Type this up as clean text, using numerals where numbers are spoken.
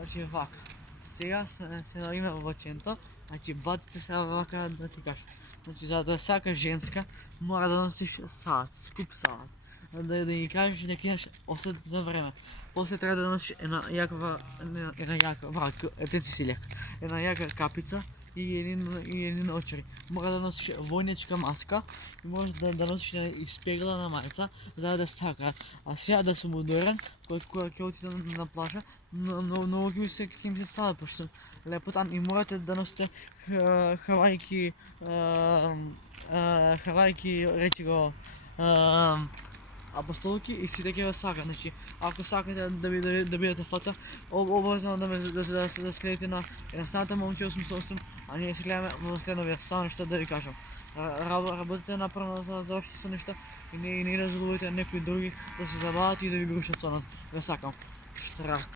Значи вак. Сега се налагаме во ченто, значи батите се вака да ти кажа. Значи за да всяка женска мора да носиш салат, скуп салат. Да ги кажеш дека имаш осет за време. После треба да носиш една јака врак, етеци си лек. Една јака капица и еден очари. Мора да носиш војничка маска и можеш да носиш испеглана мајца за да сака. А сега да сум модерен, кога ќе отидам на плажа, многу ќе ми се става, пошто сум лепотан и морате да носите хавајки, речи го, апостолки и сите ќе ве сакат. Значи, ако сакате да бидете фаца, обврзано да следите на едноставната момче 88, а ние се гледаме во следновија. Само нешто да ви кажам. Работете напорно за да завршите со нешто и не да заглувате некои други да се забават и да ви гушат сонот. Ве сакам. Штрак.